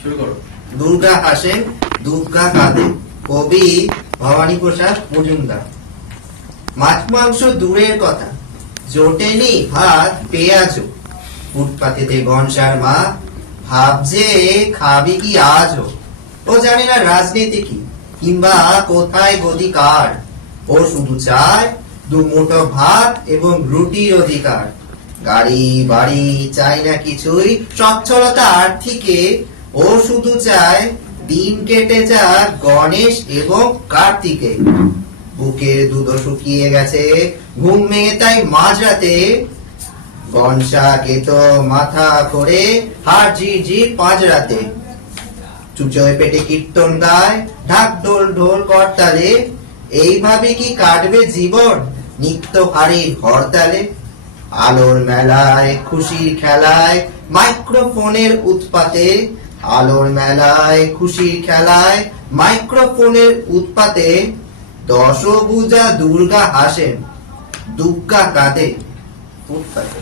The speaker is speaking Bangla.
শুরু করো। দুর্গা হাসেন, দুর্গা কাঁদেন। কবি ভবানী প্রসাদ মজুমদার। মাছ মাংস দূরের কথা, জোটেনি ভাত পেঁয়াজও। ফুটপাতেতে গনসার মা ভাবছে খাবি কি আজও। ও জানে না রাজনীতি কি, কিংবা কোথায় গদি কার। ও শুধু চায় দুমুঠো ভাত এবং রুটির অধিকার। গাড়ি বাড়ি চাই না কিছুই, সচ্ছলতা আর্থিকে। ও শুধু চায় দিন কেটে যাক গণেশ এবং কার্তিকে। বুকের দুধ শুকিয়ে গেছে, ঘুম ভেঙে তাই মাঝরাতে। গনসাকে তো মাথা করে হাড় ঝির পাঁজরাতে। চুচোয় পেটে কীর্তন গায়, ঢাক ঢোল ঢোল করতালে। এইভাবে কি কাটবে জীবন নিত্য হারির হরতালে। আলোর মেলায় খুশির খেলায় মাইক্রোফোনের উৎপাতে। আলোর মেলায় খুশির খেলায় মাইক্রোফোনের উৎপাতে। দশভুজা দুর্গা হাসেন, দুর্গা কাঁদে ফুটপাতে।